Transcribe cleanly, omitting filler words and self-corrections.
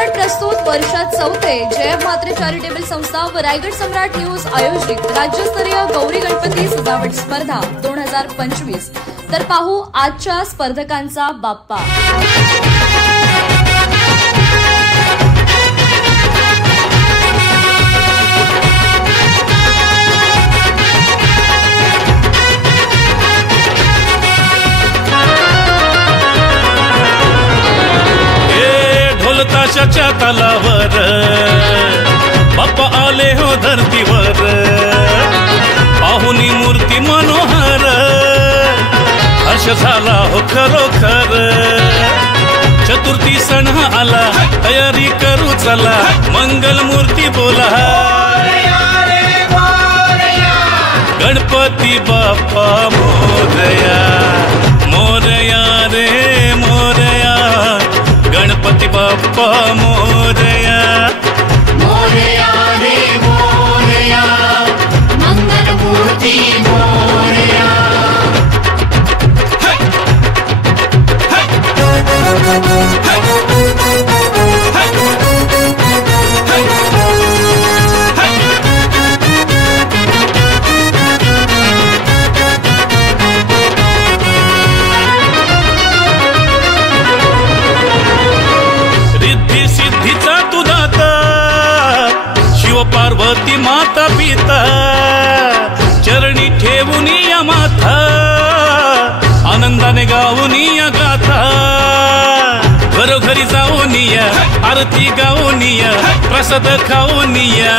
Bullet प्रस्तुत वर्षात चौथे जयब म्हात्रे चॅरिटेबल संस्था व रायगड सम्राट न्यूज आयोजित राज्यस्तरीय गौरी गणपती सजावट स्पर्धा 2025। तर पाहू आजच्या स्पर्धकांचा बाप्पा। ताशाच्या तालावर बाप्पा आले हो धरतीवर, पाहुनी मूर्ती मनोहर हर्ष झाला हो खरोखर। चतुर्थी सण आला तयारी करू चला, मंगल मूर्ती बोला गणपती बाप्पा मोरया मोरया रे मोरया, गणपती बाप्पा मोरया मोरया रे मोरया, मंगल मूर्ती मोरया। पार्वती माता पिता चरणी ठेवून या माथा, आनंदाने गाऊन या गाथा। घरोघरी जाऊन या आरती गाऊन या, प्रसाद खाऊन या।